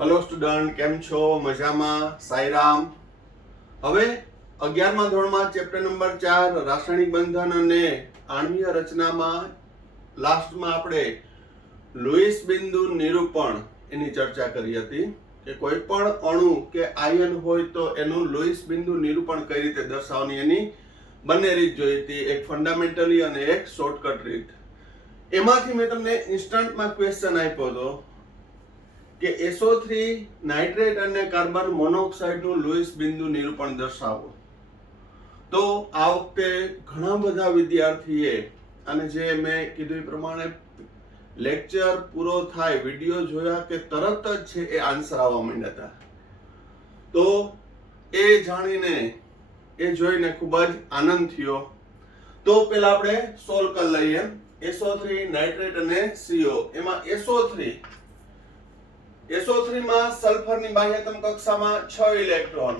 Hello student, કેમ છો? મજામાં? સાઈરામ. હવે 11મા ધોરણમાં ચેપ્ટર નંબર 4 રાસાયણિક બંધન અને આણ્વીય રચનામાં લાસ્ટમાં આપણે લુઈસ બિંદુ નિરૂપણ એની ચર્ચા કરી હતી કે કોઈ પણ અણુ કે આયન હોય તો એનું લુઈસ બિંદુ નિરૂપણ કઈ રીતે દર્શાવવાની એની બંને રીત જોઈ હતી, એક ફંડામેન્ટલી અને એક શોર્ટકટ રીત. એમાંથી મેં તમને ઇન્સ્ટન્ટમાં ક્વેશ્ચન આપ્યો હતો કે SO3 નાઇટ્રેટ અને કાર્બન મોનોક્સાઇડનું લુઈસ બિંદુ નિરૂપણ દર્શાવો. તો આ વખતે ઘણા બધા વિદ્યાર્થીએ અને જે મેં કીધું એ પ્રમાણે લેક્ચર પૂરો થાય વિડીયો જોયા કે તરત જ છે એ આન્સર આવવા માંડ્યા હતા. તો એ જાણીને એ જોઈને ખૂબ જ આનંદ થયો. તો પેલા આપણે સોલ્વ કરી લઈએ. SO3 નાઇટ્રેટ અને CO. એમાં SO3 માં સલ્ફરની બાહ્યતમ કક્ષામાં 6 ઇલેક્ટ્રોન,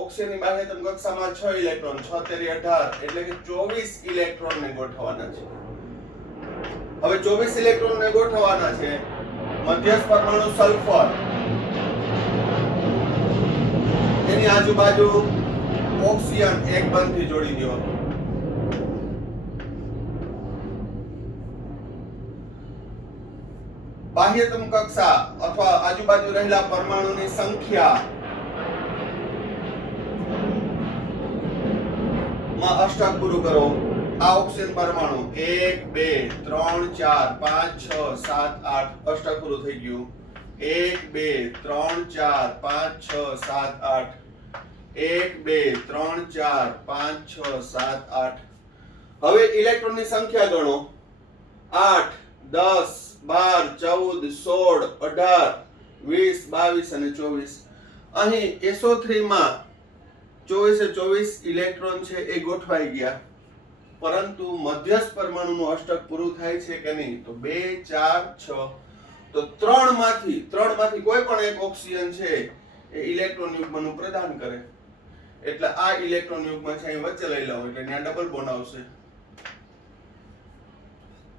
ઓક્સિજનની બાહ્યતમ કક્ષામાં 6 ઇલેક્ટ્રોન, 6 તેરી 18 એટલે કે 24 ઇલેક્ટ્રોનને ગોઠવવાના છે. હવે 24 ઇલેક્ટ્રોનને ગોઠવવાના છે. મધ્યસ્થ પરમાણુ સલ્ફર, એની આજુબાજુ ઓક્સિજન એક બંધથી જોડી દો. બાહ્યતમ કક્ષા અથવા આજુબાજુ રહેલા પરમાણુની સંખ્યા માં અષ્ટક પૂરું કરો. આ ઓક્સિજન પરમાણુ 1 2 3 4 5 6 7 8 અષ્ટક પૂરું થઈ ગયું. 1 2 3 4 5 6 7 8 1 2 3 4 5 6 7 8. હવે ઇલેક્ટ્રોનની સંખ્યા ગણો. 8 10 12 14 16 18 20 22 અને 24. અહીં SO3 માં 24 ઇલેક્ટ્રોન છે એ ગોઠવાઈ ગયા, પરંતુ મધ્યસ્થ પરમાણુનું અષ્ટક પૂરું થાય છે કે નહીં? તો 2 4 6. તો ત્રણમાંથી કોઈ પણ એક ઓક્સિજન છે એ ઇલેક્ટ્રોન યુગ્મનું પ્રદાન કરે. એટલે આ ઇલેક્ટ્રોન યુગ્મ છે અહીં વચ્ચે લઈ લો એટલે ત્યાં ડબલ બોન્ડ આવશે.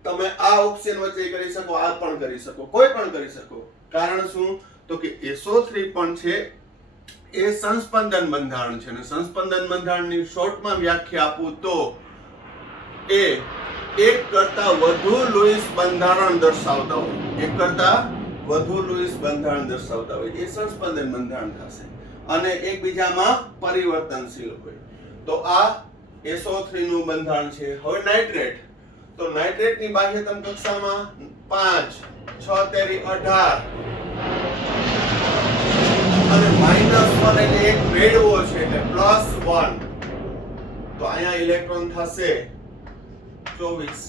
તમે આ ઓક્સિજન વચ્ચે કરી શકો, આ પણ કરી શકો, કોઈ પણ કરી શકો. કારણ શું? તો કે SO3 પણ છે એ સંસ્પંદન બંધારણ છે અને સંસ્પંદન બંધારણની શોર્ટમાં વ્યાખ્યા આપું તો એ એક કરતા વધુ લુઈસ બંધારણ દર્શાવતા હોય, એક કરતા વધુ લુઈસ બંધારણ દર્શાવતા હોય એ સંસ્પંદન બંધારણ થશે અને એકબીજામાં પરિવર્તનશીલ હોય. તો આ SO3 નું બંધારણ છે. હવે નાઇટ્રેટ, તો નાઇટ્રેટની બાહ્યતમ કક્ષામાં 5 6 તેરી 18 અને -1 એટલે એક મેળવો છે એટલે +1. તો અહીંયા ઇલેક્ટ્રોન થશે 24.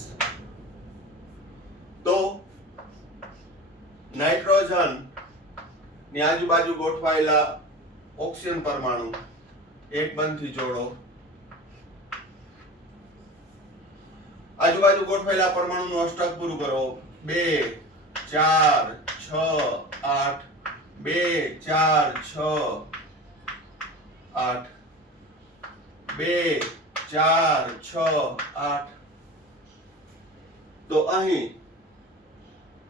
તો નાઇટ્રોજન ની આજુબાજુ ગોઠવાયેલા ઓક્સિજન પરમાણુ એક બંધથી જોડો. આજુબાજુ ગોઠવાયેલા પરમાણુનું અષ્ટક પૂરું કરો. 2 4 6 8 2 4 6 8 2 4 6 8. તો અહીં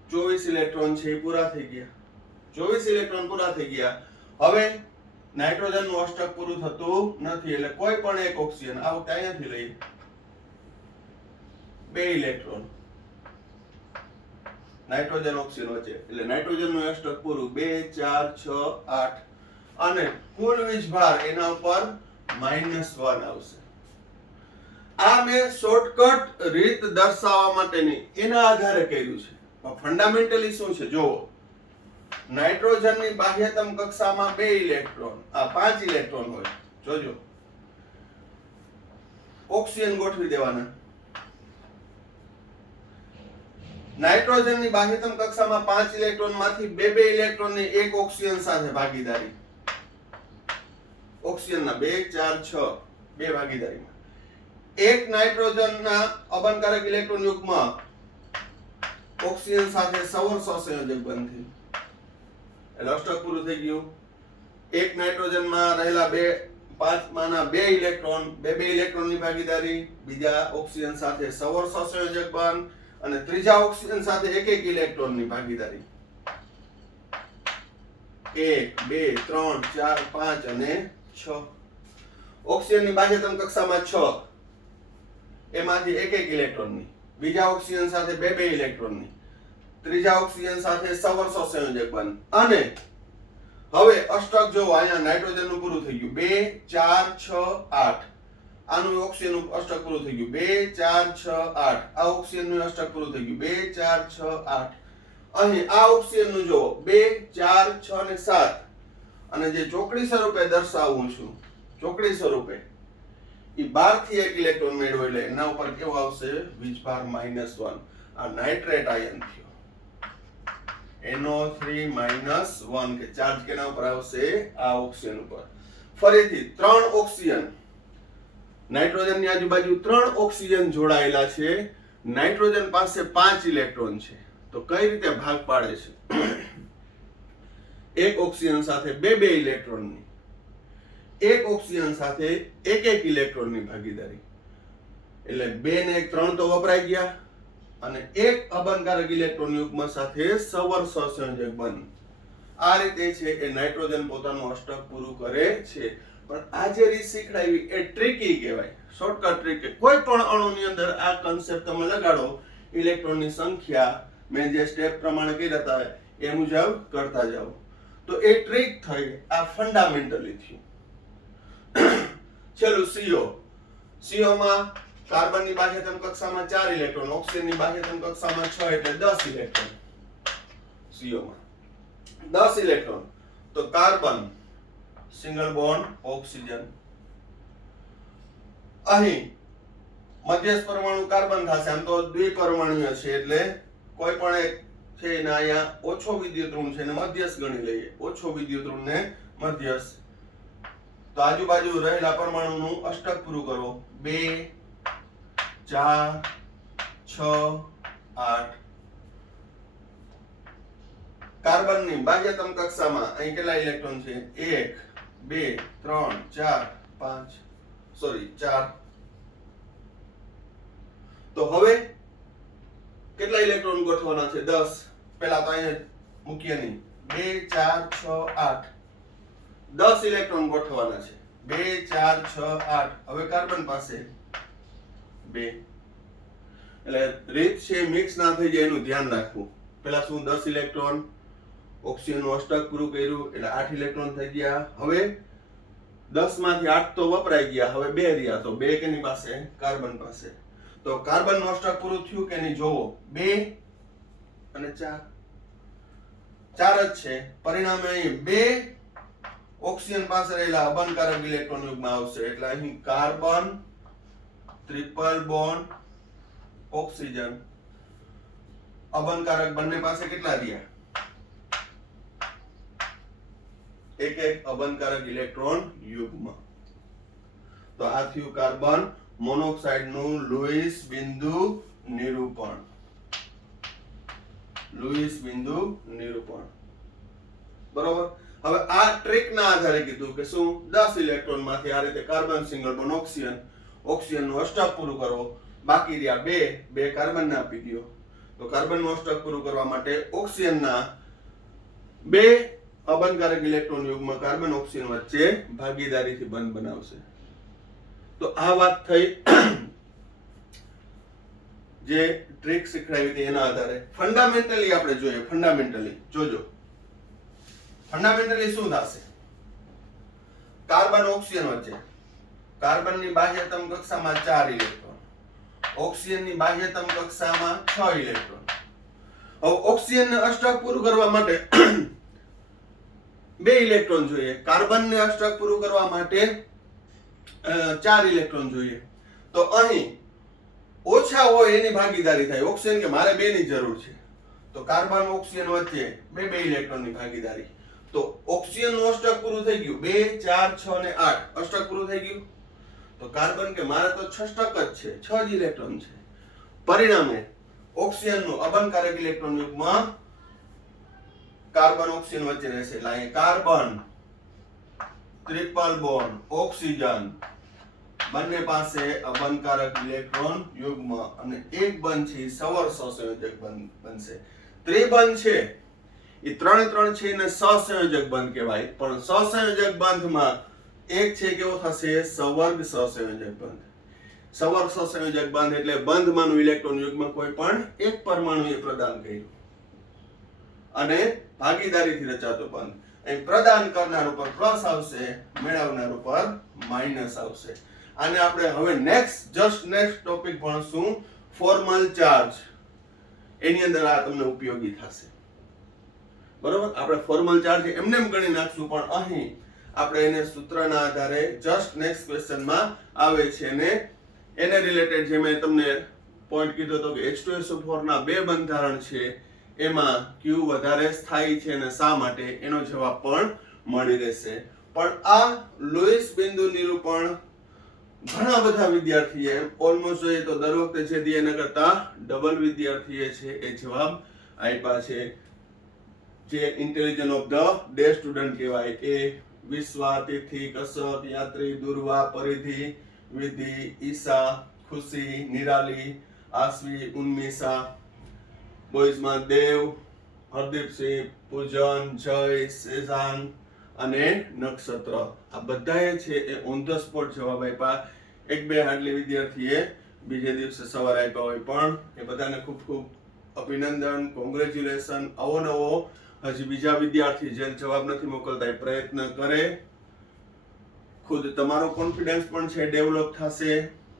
24 ઇલેક્ટ્રોન છે એ પૂરા થઈ ગયા. 24 ઇલેક્ટ્રોન પૂરા થઈ ગયા. હવે નાઇટ્રોજનનું અષ્ટક પૂરું થતું નથી એટલે કોઈ પણ એક ઓક્સિજન આ વખતે અહીંયાથી લઈએ. 2 ઇલેક્ટ્રોન નાઇટ્રોજન ઓક્સિજન વચ્ચે એટલે નાઇટ્રોજનનું અષ્ટક પૂરું. 2 4 6 8 અને કુલ વીજભાર એના ઉપર -1 આવશે. આ મેં શોર્ટકટ રીત દર્શાવવા માટેની એના આધારે કર્યું છે. ફંડામેન્ટલી શું છે જુઓ. નાઇટ્રોજનની બાહ્યતમ કક્ષામાં 2 ઇલેક્ટ્રોન, 5 ઇલેક્ટ્રોન હોય. જોજો, ઓક્સિજન ગોઠવી દેવાના. નાઇટ્રોજનની બાહ્યતમ કક્ષામાં 5 ઇલેક્ટ્રોન માંથી 2 ઇલેક્ટ્રોનની એક ઓક્સિજન સાથે ભાગીદારી. ઓક્સિજનના 2 4 6 2 ભાગીદારીમાં એક નાઇટ્રોજનના અબનકારક ઇલેક્ટ્રોન યુગ્મ ઓક્સિજન સાથે સવર સહસંયોજક બનથી એટલે અષ્ટક પૂરું થઈ ગયું. એક નાઇટ્રોજનમાં રહેલા 5 માના 2 ઇલેક્ટ્રોન, 2 ઇલેક્ટ્રોનની ભાગીદારી, બીજા ઓક્સિજન સાથે સવર સહસંયોજક બન અને ત્રીજા ઓક્સિજન સાથે એક ઇલેક્ટ્રોનની ભાગીદારી. 1 2 3 4 5 અને 6 ઓક્સિજનની બાહ્યતમ કક્ષામાં 6 એમાંથી એક ઇલેક્ટ્રોનની, બીજા ઓક્સિજન સાથે બે ઇલેક્ટ્રોનની, ત્રીજા ઓક્સિજન સાથે સવર્ષો સંયોજક બંધ. અને હવે અષ્ટક જો અહીંયા નાઇટ્રોજન નું પૂરું થઈ ગયું 2 4 6 8 આનું ઓક્સિજન નું અષ્ટક પૂરું થઈ ગયું 2 4 6 8 આ ઓક્સિજન નું અષ્ટક પૂરું થઈ ગયું 2 4 6 8 અહીં આ ઓક્સિજન નું જો 2 4 6 ને 7 અને જે ચોકડી સ્વરૂપે દર્શાવું છું ચોકડી સ્વરૂપે ઈ 12 થી એક ઇલેક્ટ્રોન મેળવો એટલે એના ઉપર કેવો આવશે વીજભાર -1 આ નાઇટ્રેટ આયન થયો NO3 -1 કે ચાર્જ કેના ઉપર આવશે આ ઓક્સિજન ઉપર. ફરીથી 3 ઓક્સિજન નાઇટ્રોજન ની આજુબાજુ 3 ઓક્સિજન જોડાયેલા છે. નાઇટ્રોજન પાસે 5 ઇલેક્ટ્રોન છે. તો કઈ રીતે ભાગ પાડે છે? એક ઓક્સિજન સાથે બે ઇલેક્ટ્રોનની, એક ઓક્સિજન સાથે એક ઇલેક્ટ્રોનની ભાગીદારી. એટલે 2 ને 1 3 તો વપરાઈ ગયા અને એક અબંધકારક ઇલેક્ટ્રોન યુગ્મ સાથે સવર્ષ સંયોજક બંધ. આ રીતે છે એ નાઇટ્રોજન પોતાનું અષ્ટક પૂરું કરે છે. પણ આ જે રીત શીખડાવી એ ટ્રિકી કહેવાય, શોર્ટકટ ટ્રીક. કોઈ પણ અણુની અંદર આ કન્સેપ્ટ તમે લગાડો, ઇલેક્ટ્રોનની સંખ્યા મેં જે સ્ટેપ પ્રમાણે કર્યા હતા એ મુજબ કરતા જાઓ તો એ ટ્રીક થઈ. આ ફંડામેન્ટલી થયું. ચલો CO માં કાર્બનની બાહ્યતમ કક્ષામાં 4 ઇલેક્ટ્રોન, ઓક્સિજનની બાહ્યતમ કક્ષામાં 6 એટલે 10 ઇલેક્ટ્રોન. CO માં 10 ઇલેક્ટ્રોન. તો કાર્બન સિંગલ બોન્ડ ઓક્સિજન, અહીં મધ્યસ્થ પરમાણુ કાર્બન થશે. આમ તો દ્વિપરમાણુય છે એટલે કોઈ પણ એક છે ને અહીંયા ઓછો વિદ્યુત ઋણ છે ને મધ્યસ્થ ગણી લઈએ. ઓછો વિદ્યુત ઋણ ને મધ્યસ્થ. તો આજુબાજુ રહેલા પરમાણુનું અષ્ટક પૂરું કરો 2 4 6 8. કાર્બનની બાહ્યતમ કક્ષામાં અહીં કેટલા ઇલેક્ટ્રોન છે 1 2 3 4 5 સોરી 4. તો હવે કેટલા ઇલેક્ટ્રોન ગોઠવવાના છે 10. પહેલા તો અહીંયા મૂકીએ નહીં 2 4 6 8 10 ઇલેક્ટ્રોન ગોઠવવાના છે 2 4 6 8. હવે કાર્બન પાસે 2. એટલે રીત છે મિક્સ ના થઈ જાય એનું ધ્યાન રાખવું. પહેલા શું 10 ઇલેક્ટ્રોન ઓક્સિજન નું અષ્ટક પૂરું કર્યું એટલે 8 ઇલેક્ટ્રોન થઈ ગયા. હવે 10 માંથી 8 તો વપરાઈ ગયા, હવે 2 રહ્યા. તો 2 કેની પાસે કાર્બન પાસે. તો કાર્બન નું અષ્ટક પૂરું થયું કે નહીં જોવો 2 અને 4 4 જ છે. પરિણામે અહીં 2 ઓક્સિજન પાસે રહેલા અબંધકારક ઇલેક્ટ્રોન યુગ્મ આવશે. એટલે અહીં કાર્બન ટ્રિપલ બોન્ડ ઓક્સિજન અબંધકારક બંને પાસે કેટલા રહ્યા એક અબંધકારક ઇલેક્ટ્રોન યુગ્મ. તો આ થયું કાર્બન મોનોક્સાઇડ નું લુઈસ બિંદુ નિરૂપણ. લુઈસ બિંદુ નિરૂપણ બરોબર. હવે આ ટ્રીક ના આધારે કીધું કે શું 10 ઇલેક્ટ્રોન માંથી આ રીતે કાર્બન સિંગલ બોન્ડ ઓક્સિજન નું અષ્ટક પૂરું કરો. બાકી રહ્યા 2 કાર્બન ને આપી દો. તો કાર્બન નું અષ્ટક પૂરું કરવા માટે ઓક્સિજન ના 2 અબંધકારક ઇલેક્ટ્રોન યુગ્મ કાર્બન ઓક્સિજન વચ્ચે ભાગીદારીથી બંધ બનાવશે. તો આ વાત થઈ જે ટ્રીક શીખડાવી હતી એના આધારે. ફંડામેન્ટલી આપણે જોઈએ. ફંડામેન્ટલી જોજો ફંડામેન્ટલી શું થશે. કાર્બન ઓક્સિજન વચ્ચે કાર્બનની બાહ્યતમ કક્ષામાં 4 ઇલેક્ટ્રોન, ઓક્સિજનની બાહ્યતમ કક્ષામાં 6 ઇલેક્ટ્રોન. હવે ઓક્સિજનને અષ્ટક પૂરું કરવા માટે 2 ઇલેક્ટ્રોન જોઈએ. કાર્બનને અષ્ટક પૂરું કરવા માટે 4 ઇલેક્ટ્રોન જોઈએ. તો અહીં ઓછા હોય એની ભાગીદારી થાય. ઓક્સિજન કે મારે 2 ની જરૂર છે તો કાર્બન ઓક્સિજન વચ્ચે 2 ઇલેક્ટ્રોનની ભાગીદારી. તો ઓક્સિજન નું અષ્ટક પૂરું થઈ ગયું 2 4 6 અને 8 અષ્ટક પૂરું થઈ ગયું. તો કાર્બન કે મારે તો 6 અષ્ટક જ છે, 6 જ ઇલેક્ટ્રોન છે. પરિણામે ઓક્સિજન નું અબંધકારક ઇલેક્ટ્રોન યુગ્મ કાર્બન ઓક્સિજન વચ્ચે રહેશે. એટલે અહીં કાર્બન ટ્રિપલ બોન્ડ ઓક્સિજન બંને પાસે અબંધકારક ઇલેક્ટ્રોન યુગ્મ અને એક બંધ છે સવર્ષ સંયોજક બંધ બનશે. ત્રિબંધ છે એ ત્રણે ત્રણ છે એને સહસંયોજક બંધ કહેવાય, પણ સહસંયોજક બંધમાં એક છે કેવો થશે, સવર્ગ સહસંયોજક બંધ. સવર્ગ સહસંયોજક બંધ એટલે બંધમાંનું ઇલેક્ટ્રોન યુગ્મ કોઈ પણ એક પરમાણુએ પ્રદાન કર્યું અને ભાગીદારીથી રચાતો બંધ. અહીં પ્રદાન કરનાર ઉપર પ્લસ આવશે, મેળવનાર ઉપર માઇનસ આવશે. આને આપણે હવે નેક્સ્ટ ટોપિક ભણશું, ફોર્મલ ચાર્જ. એની અંદર આ તમને ઉપયોગી થશે. બરોબર, આપણે ફોર્મલ ચાર્જ એમને એમ ગણી નાખશું, પણ અહીં આપણે એને સૂત્રના આધારે જસ્ટ નેક્સ્ટ ક્વેશ્ચનમાં આવે છે અને એને રિલેટેડ જે મેં તમને પોઈન્ટ કીધો હતો કે H2SO4 ના બે બંધારણ છે એમાં કયું વધારે સ્થાયી છે અને શા માટે, એનો જવાબ પણ મળી રહેશે. પણ આ લુઈસ બિંદુ નિરૂપણ ઘણા બધા વિદ્યાર્થીએ ઓલમોસ્ટ જોઈએ તો દર વખતે જે દે એના કરતા ડબલ વિદ્યાર્થીએ છે એ જવાબ આપ્યા છે. જે intelligent of the day student કહેવાય એ વિશ્વા, તિથિ, કસબ, યાત્રી, દુર્વા, પરિધિ, વિધિ, ઈશા, ખુશી, નિરાલી, આશ્વી, ઉન્મિષા, બોયઝમાં દેવ, હરદીપસિંહ, પૂજન, જય, સેઝાન અને નક્ષત્ર. આ બધાએ છે એ ઓન ધ સ્પોટ જવાબ આપ્યા. એક બે હાર્ડલી વિદ્યાર્થીએ બીજે દિવસે સવારે આપ્યા હોય, પણ એ બધાને ખૂબ ખૂબ અભિનંદન, કોંગ્રેચ્યુલેશન. આવો નવો હજી બીજા વિદ્યાર્થી જે જવાબ નથી મોકલતા એ પ્રયત્ન કરે. ખુદ તમારો કોન્ફિડન્સ પણ છે ડેવલપ થશે,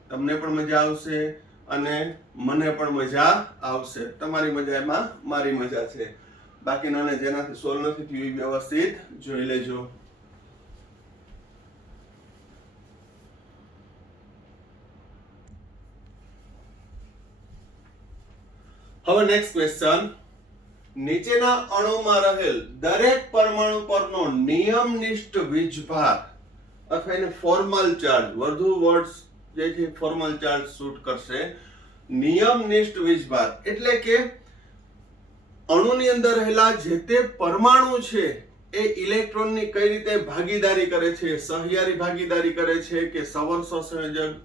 તમને પણ મજા આવશે અને મને પણ મજા આવશે. તમારી મજા એમાં મારી મજા છે. બાકીનાને જેનાથી સોલ્વ નથી થયું એ વ્યવસ્થિત જોઈ લેજો. હવે નેક્સ્ટ ક્વેશ્ચન, નીચેના અણુમાં રહેલ દરેક પરમાણુ પરનો નિયમનિષ્ઠ વીજભાર અથવા એને ફોર્મલ ચાર્જ, વધુ વર્ડ્સ જે છે ફોર્મલ ચાર્જ શૂટ કરશે. નિયમનિષ્ઠ વીજભાર એટલે કે અણુની અંદર રહેલા જે તે પરમાણુ છે એ ઇલેક્ટ્રોનની કઈ રીતે ભાગીદારી કરે છે, સહિયારી ભાગીદારી કરે છે કે સવર્ગ સહસંયોજક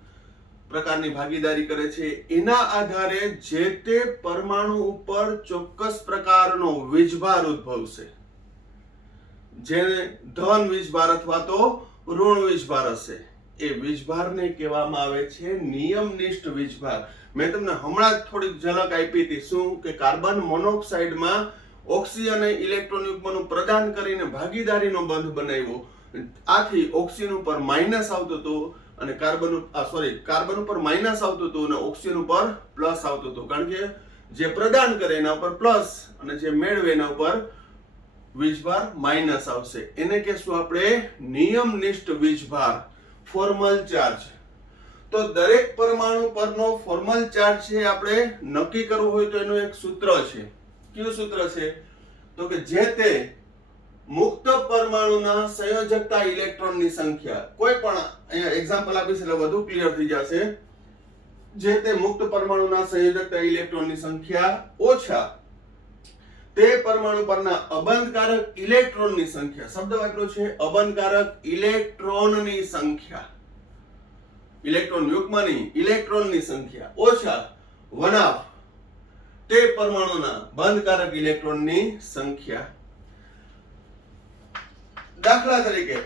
પ્રકારની ભાગીદારી કરે છે, એના આધારે જે તે પરમાણુ ઉપર ચોક્કસ પ્રકારનો વીજભાર ઉદ્ભવશે, જેને ધન વીજભાર અથવા તો ઋણ વીજભાર હશે. એ વીજભારને કહેવામાં આવે છે નિયમનિષ્ઠ વીજભાર. મેં તમને હમણાં જ થોડીક ઝલક આપી હતી, શું કે કાર્બન મોનોક્સાઇડમાં ઓક્સિજન અને ઇલેક્ટ્રોન યુગ્મનું પ્રદાન કરીને ભાગીદારીનો બંધ બનાવ્યો. આથી ઓક્સિજન ઉપર માઇનસ આવતું હતું અને કાર્બન ઉપર માઇનસ આવતું હતું અને ઓક્સિજન ઉપર પ્લસ આવતું હતું, કારણ કે જે પ્રદાન કરે એના ઉપર પ્લસ અને જે મેળવે એના ઉપર વીજભાર માઇનસ આવશે. એને કહેશું આપણે નિયમનિષ્ઠ વીજભાર, ફોર્મલ ચાર્જ. તો દરેક પરમાણુ પરનો ફોર્મલ ચાર્જ છે આપણે નક્કી કરવું હોય તો એનું એક સૂત્ર છે. કયું સૂત્ર છે? તો કે જે તે મુક્ત પરમાણુના સંયોજકતા ઇલેક્ટ્રોનની સંખ્યા, કોઈ પણ અહીંયા એક્ઝામ્પલ આપીશ એટલે વધુ ક્લિયર થઈ જશે. જે તે મુક્ત પરમાણુના સંયોજકતા ઇલેક્ટ્રોનની સંખ્યા ઓછા તે પરમાણુ પરના અબંધકારક ઇલેક્ટ્રોનની સંખ્યા. શબ્દ વાપર્યો છે અબંધકારક ઇલેક્ટ્રોનની સંખ્યા, ઇલેક્ટ્રોન યુગ્મની ઇલેક્ટ્રોનની સંખ્યા ઓછા 1/2 તે પરમાણુના બંધકારક ઇલેક્ટ્રોનની સંખ્યા. દાખલા તરીકે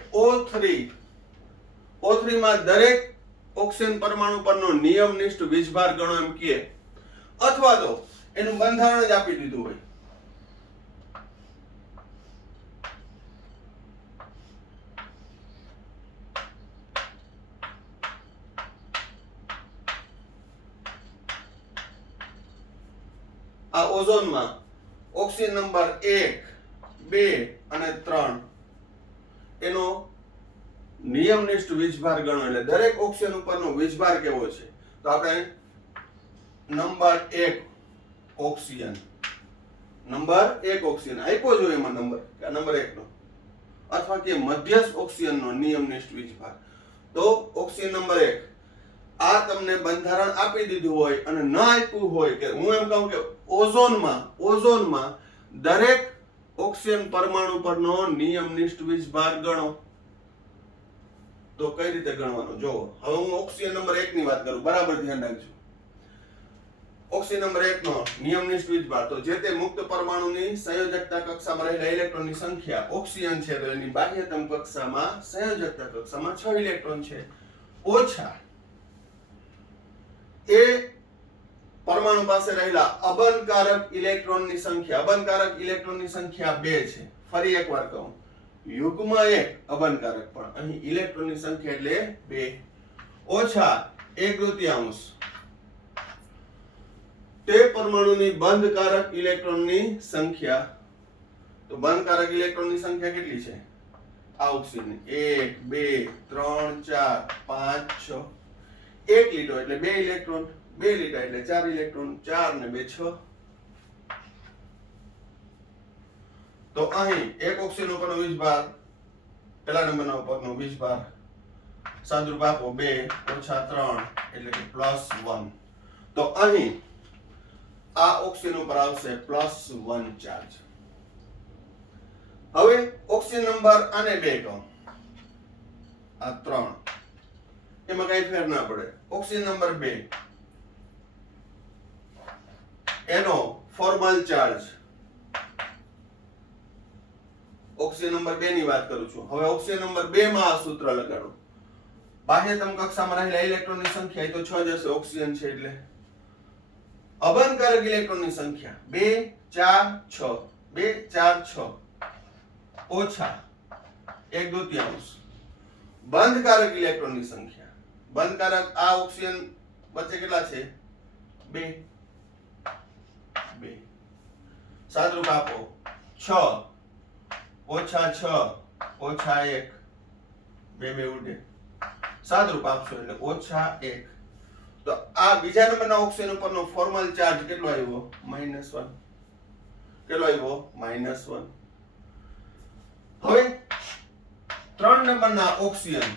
O3 માં દરેક ઓક્સિજન પરમાણુ પરનો નિયમનિષ્ઠ વીજભાર ગણો એમ કહે, અથવા તો એનું બંધારણ જ આપી દીધું હોય. આ ઓઝોનમાં ઓક્સિજન નંબર 1, 2 અને 3 એનો નિયમનિષ્ઠ વીજભાર ગણો, એટલે દરેક ઓક્સિજન ઉપરનો વીજભાર કેવો છે. તો આપણે નંબર 1 ઓક્સિજન, નંબર 1 ઓક્સિજન આપ્યો જોઈએ એમાં નંબર, કે નંબર 1 નો, અથવા કે મધ્યસ્થ ઓક્સિજનનો નિયમનિષ્ઠ વીજભાર. તો ઓક્સિજન નંબર 1 આ તમને બંધારણ આપી દીધું હોય અને ન આપ્યું હોય, કે હું એમ કહું કે ઓઝોનમાં દરેક ઓક્સિજન પરમાણુ પરનો નિયમનિષ્ઠ વીજભાર ગણો, તો કઈ રીતે ગણવાનો? જો હવે હું ઓક્સિજન નંબર 1 ની વાત કરું, બરાબર ધ્યાન રાખજો. ઓક્સી નંબર 1 નો નિયમનિષ્ઠ વીજભાર, તો જે તે મુક્ત પરમાણુની સંયોજકતા કક્ષામાં રહેલા ઇલેક્ટ્રોનની સંખ્યા ઓક્સિજન છે તો એની બાહ્યતમ કક્ષામાં સંયોજકતા કક્ષામાં 6 ઇલેક્ટ્રોન છે, ઓછા એ પરમાણુ પાસે રહેલા અબંધકારક ઇલેક્ટ્રોનની સંખ્યા 2 છે. ફરી એકવાર કહું, યુગ્મ 1 અબંધકારક, પણ અહીં ઇલેક્ટ્રોનની સંખ્યા એટલે 2, ઓછા 1/2 તે પરમાણુની બંધકારક ઇલેક્ટ્રોનની સંખ્યા. તો બંધકારક ઇલેક્ટ્રોનની સંખ્યા કેટલી છે? આ ઓક્સિજન 1 2 3 4 5 6, 1 લીટર એટલે 2 ઇલેક્ટ્રોન, 2 લીટર એટલે 4 ઇલેક્ટ્રોન, 4 ને 2 6. તો અહીં એક ઓક્સિજન ઉપરનો વીજભાર, પહેલા નંબરના ઉપરનો વીજભાર સાદુરૂપ આપો 2 - 3 એટલે કે +1. તો અહીં આ ઓક્સિજન ઉપર આવશે +1 ચાર્જ. હવે ઓક્સિજન નંબર આને 2 કહો, આ 3, એમાં કઈ ફેર ના પડે. ઓક્સિજન નંબર 2 એનો ફોર્મલ ચાર્જ, ઓક્સિજન નંબર 2 ની વાત કરું છું. હવે ઓક્સિજન નંબર 2 માં આ સૂત્ર લગાડો. બાહ્યતમ કક્ષામાં રહેલા ઇલેક્ટ્રોનની સંખ્યા એ તો 6 જ હશે, ઓક્સિજન છે એટલે. અબંધકારક ઇલેક્ટ્રોનની સંખ્યા 2 4 6, 2 4 6, ઓછા 1/2 બંધકારક ઇલેક્ટ્રોનની સંખ્યા. બંધકારક આ ઓક્સિજન વચ્ચે કેટલા છે? 2 2. સાદુરૂપ આપો 6 - 6 - 1, 2 2 ઉડે, સાદુરૂપ આપશો એટલે -1. તો આ બીજા નંબરના ઓક્સિજન ઉપરનો ફોર્મલ ચાર્જ કેટલો આવ્યો? -1. કેટલો આવ્યો? -1. હવે 3 નંબરના ઓક્સિજન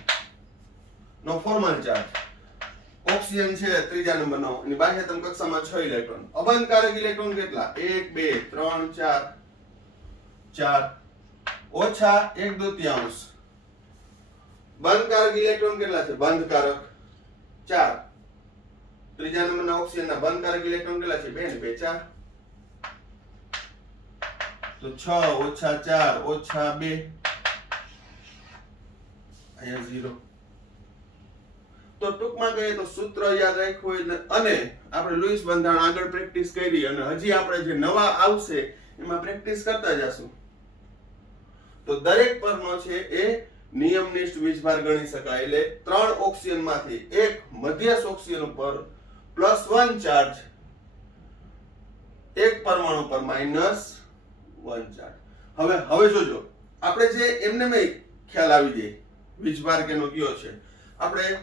નો ફોર્મલ ચાર્જ, ઓક્સિજન છે ત્રીજા નંબરનો, એની બાહ્યતમ કક્ષામાં 6 ઇલેક્ટ્રોન. અબંધકારક ઇલેક્ટ્રોન કેટલા? 1 2 3 4, ઓછા 1/2. બંધકારક ઇલેક્ટ્રોન કેટલા છે? બંધકારક 4. ત્રીજા નંબરના ઓક્સિજનના બંધકારક ઇલેક્ટ્રોન કેટલા છે? 2 ને 2 4. તો 6 - 4 - 2, અહીંયા 0. તો ટૂંકમાં કહીએ તો સૂત્ર યાદ રાખવું હોય, અને આપણે લુઈસ બંધારણ આગળ પ્રેક્ટિસ કરી અને હજી આપણે જે નવા આવશે એમાં પ્રેક્ટિસ કરતા જશું. તો દરેક પરનો છે એ નિયમનિષ્ઠ વીજભાર ગણી શકાય. એટલે 3 ઓક્સિજન માંથી એક મધ્યસ્થ ઓક્સિજન ઉપર +1 ચાર્જ, એક પરમાણુ પર -1 ચાર્જ. હવે જોજો, આપણે જે એમને મેં ખ્યાલ આવી જાય વીજભાર કેનો કયો છે, આપણે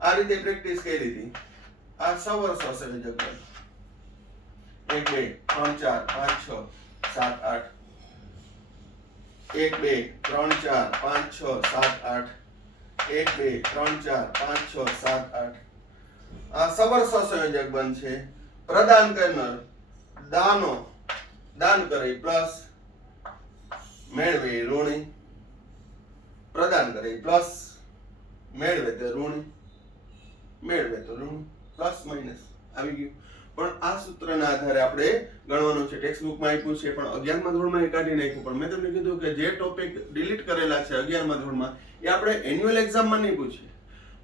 આ રીતે પ્રેક્ટિસ કરી હતી. આ સવર્ષ હશે જગ્યા 1 2 3 4 5 6 7 8, 1 2 3 4 5 6 7 8, 1 2 3 4 5 6 7 8. આ સવર્ષ સંયોજક બંધ છે. પ્રદાન કરનાર દાન કરે પ્લસ, મેળવે ઋણી. પ્રદાન કરે પ્લસ, મેળવે તો ઋણી, મેળવે તો ઋણ, પ્લસ માઇનસ આવી ગયું. પણ આ સૂત્રના આધારે આપણે ગણવાનું છે. ટેક્સ્ટ બુકમાં આપ્યું છે, પણ 11મા ધોરણમાં એ કાઢી નાખ્યું. પણ મેં તમને કીધું કે જે ટોપિક ડિલીટ કરેલા છે 11મા ધોરણમાં એ આપણે એન્યુઅલ એક્ઝામમાં નહીં પૂછે,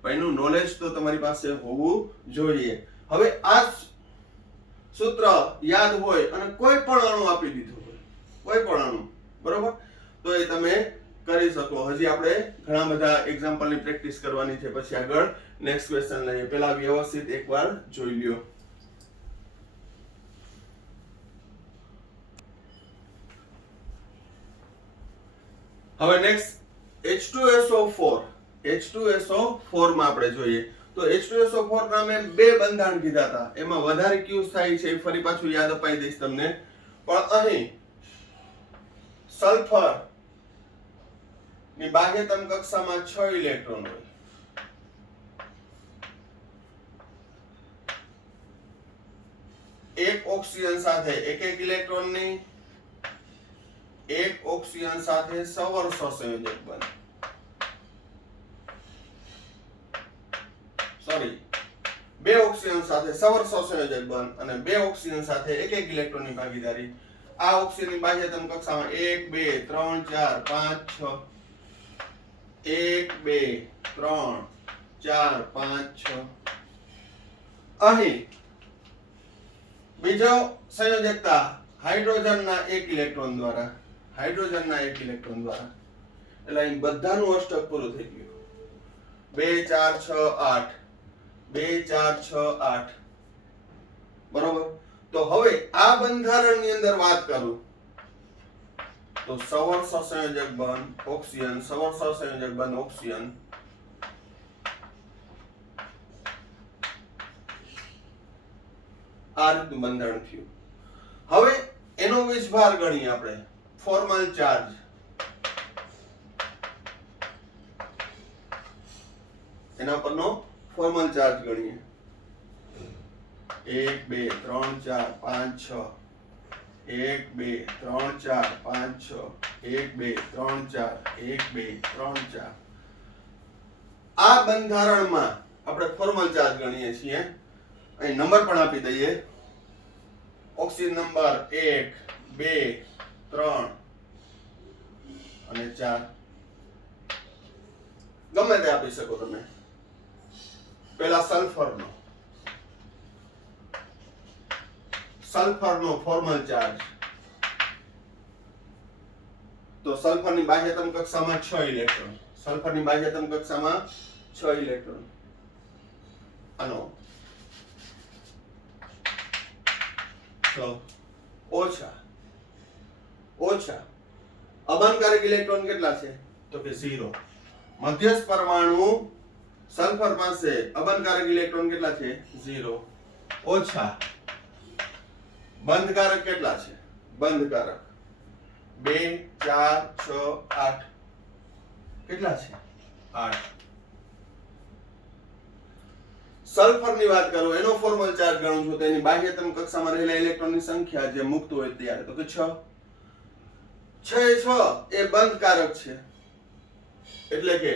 પણ એનું નોલેજ તો તમારી પાસે હોવું જોઈએ. હવે આ સૂત્ર યાદ હોય અને કોઈ પણ અણુ આપી દીધો હોય, કોઈ પણ અણુ, બરોબર, તો એ તમે કરી શકો. હજી આપણે ઘણા બધા એક્ઝામ્પલની પ્રેક્ટિસ કરવાની છે. પછી આગળ નેક્સ્ટ ક્વેશ્ચન લઈએ. પહેલા વ્યવસ્થિત એકવાર જોઈ લ્યો. હવે નેક્સ્ટ H2SO4. H2SO4 માં આપણે જોઈએ તો H2SO4 ના મેં 2 બંધારણ કીધા હતા. એમાં વધારે ક્યુઝ થાય છે, ફરી પાછું યાદ અપાઈ દઈશ તમને. પણ અહીં સલ્ફર ની બાહ્યતમ કક્ષામાં 6 ઇલેક્ટ્રોન હોય. એક ઓક્સિજન સાથે એક ઇલેક્ટ્રોનની, એક ઓક્સિજન સાથે સવર્ષ સંયોજક બને. સોરી, 2 ઓક્સિજન સાથે સાથે સવર સહસંયોજક બંધ અને બે ઓક્સિજન સાથે એક એક ઇલેક્ટ્રોનની ભાગીદારી. આ ઓક્સિજનની બાહ્યતમ કક્ષામાં 1 2 3 4 5 6 અહીં બીજો સંયોજકતા હાઇડ્રોજનના એક ઇલેક્ટ્રોન દ્વારા એટલે અહીં બધાનું અષ્ટક પૂરું થઈ ગયું. 2 4 6 8 2 4 6 8 બરોબર. તો હવે આ બંધારણની અંદર વાત કરું તો સવર સહસંયોજક બંધ ઓક્સિજન, સવર સહસંયોજક બંધ ઓક્સિજન, આ રીતનું બંધારણ થયું. હવે એનો વીજભાર ગણીએ આપણે. ફોર્મલ ચાર્જ એના પરનો ફોર્મલ ચાર્જ ગણીએ. 1 2 3 4 5 6 1 2 3 4 5 6 1 2 3 4 1 2 3 4 આ બંધારણમાં આપણે ફોર્મલ ચાર્જ ગણીએ છીએ. અહીં નંબર પણ આપી દઈએ. ઓક્સિજન નંબર 1 2 3 અને 4 ગમે તે આપી શકો તમે. પહેલા સલ્ફરનો ફોર્મલ ચાર્જ તો સલ્ફરની બાહ્યતમ કક્ષામાં 6 ઇલેક્ટ્રોન. આનો 6 ઓછા અબનકારક ઇલેક્ટ્રોન કેટલા છે તો કે 0. મધ્યસ્થ પરમાણુ સલ્ફર પાસે અબનકારક ઇલેક્ટ્રોન કેટલા છે 0. ઓછા બંધકારક કેટલા છે? બંધકારક 2 4 6 8 કેટલા છે 8. સલ્ફરની વાત કરું એનો ફોર્મલ ચાર્જ ગણું છું તો એની બાહ્યતમ કક્ષામાં રહેલા ઇલેક્ટ્રોનની સંખ્યા જે મુક્ત હોય ત્યારે તો કે 6 એ બંધકારક છે એટલે કે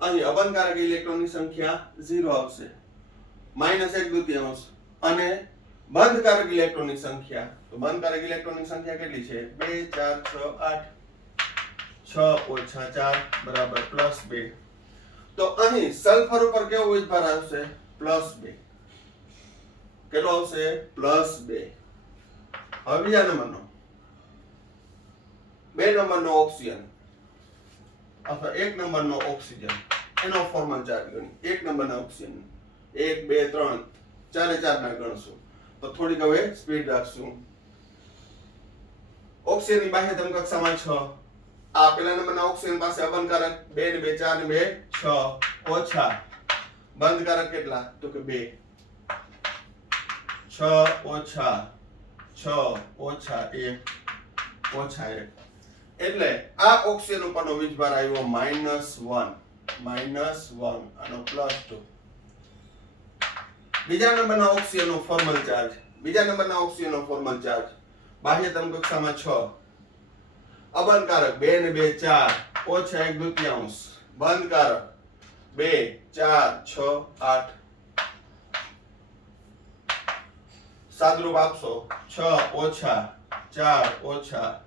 અહીં અબનકારક ઇલેક્ટ્રોનની સંખ્યા 0 આવશે -1/2 અને બંધકારક ઇલેક્ટ્રોનની સંખ્યા તો બંધકારક ઇલેક્ટ્રોનની સંખ્યા કેટલી છે 2 4 6 8 6 4 બરાબર +2. તો અહીં સલ્ફર ઉપર કેવો વીજભાર આવશે +2. કેટલો આવશે +2. હવે બીજા નંબરનો 2 નંબરનો ઓક્સિજન અથવા 1 નંબરનો ઓક્સિજન એનો ફોર્મલ ચાર્જ ગણી. 1 નંબરના ઓક્સિજન 1 2 3 4 ના ગણશું તો થોડીક હવે સ્પીડ રાખશું. ઓક્સિજનની બાહ્યતમ કક્ષામાં 6. આ પહેલા નંબરના ઓક્સિજન પાસે અબનકારક 2 ને 2 4 ને 2 6 ઓછા બંધકારક કેટલા તો કે 2. 6 ઓછા 1 એટલે આ ઓક્સિજન ઉપરનો વીજભાર આવ્યો -1 આનો +2. બીજા નંબરના ઓક્સિજનનો ફોર્મલ ચાર્જ બાહ્યતમ કક્ષામાં 6 અબનકારક 2 ને 2 4 ઓછા 1/2 બંધકારક 2 4 6 8 સાદરૂપ આપશો 6 ઓછા 4 ઓછા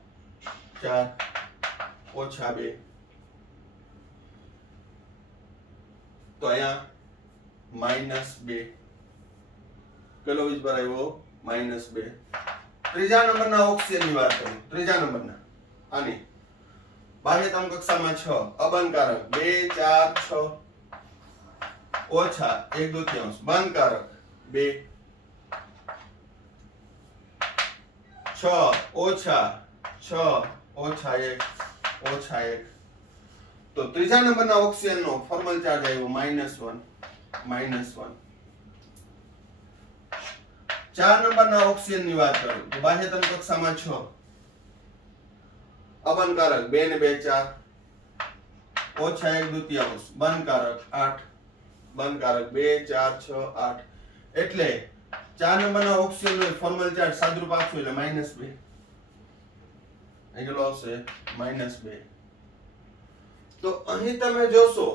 4 ઓછા 2 તો અહીંયા -2 કેટલો વીજભાર આવ્યો -2. ત્રીજા નંબરના ઓક્સિજનની વાત કરું. ત્રીજા નંબરના આની બાહ્યતમ કક્ષામાં 6 અબનકારક 2 4 6 ઓછા 1/2 બંધકારક 2 6 ઓછા 1 તો ત્રીજા નંબરના ઓક્સિજનનો ફોર્મલ ચાર્જ આવ્યો -1. 4 નંબરના ઓક્સિજનની વાત કરું તો બાહ્યતમ કક્ષામાં 6 અબનકારક 2 ને 2 4 ઓછા 1/2 બંધકારક 8 બંધકારક 2 4 6 8 એટલે 4 નંબરના ઓક્સિજનનો ફોર્મલ ચાર્જ સાદરૂપ આપશો એટલે -2. અહીં કેટલો આવશે -2. તો અહીં તમે જોશો